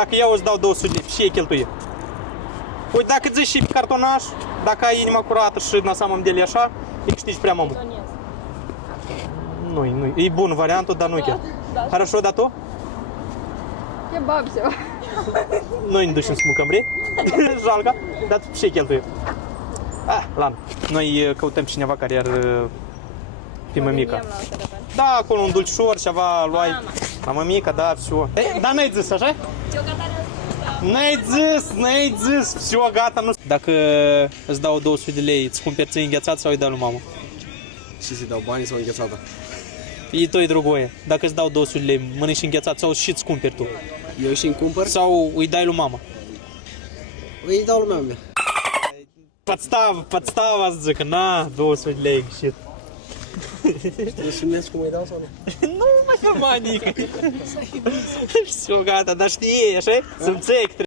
dacă eu îți dau 200 de lei, ce e cheltuie? Uite, dacă zici și pe cartonaș, dacă ai inima curată și na samом деле așa, îi câștigi prea mult. Nu, e bun variantul, dar nu chiar. Хорошо, dar tu? Kebab все. Noi ne ducem să mâncăm, vrei? Jalga, dar tu ce cheltuie? Ладно. Noi căutăm cineva care are pe mămica. Da, acolo un dulcior, ceva, luai la mămica, da, все. Dar n-ai zis, așa? N-ai zis, все, gata, nu. Dacă îți dau 200 de lei, îți cumperi ție înghețat sau îi dai lui mama? Și să-i dau bani sau înghețată? E to e другое. Dacă îți dau 200 de lei, mănânci înghețat sau și îți cumperi tu? Eu și-mi cumpăr? Sau îi dai lui mama? Îi dau lumea mea. Подстава, zic, na, 200 de lei, shit. Trebuie să filmezi cum îi dau sau nu? Nu mai filma nică. Все, gata, dar știi, așa? Să-mi țec.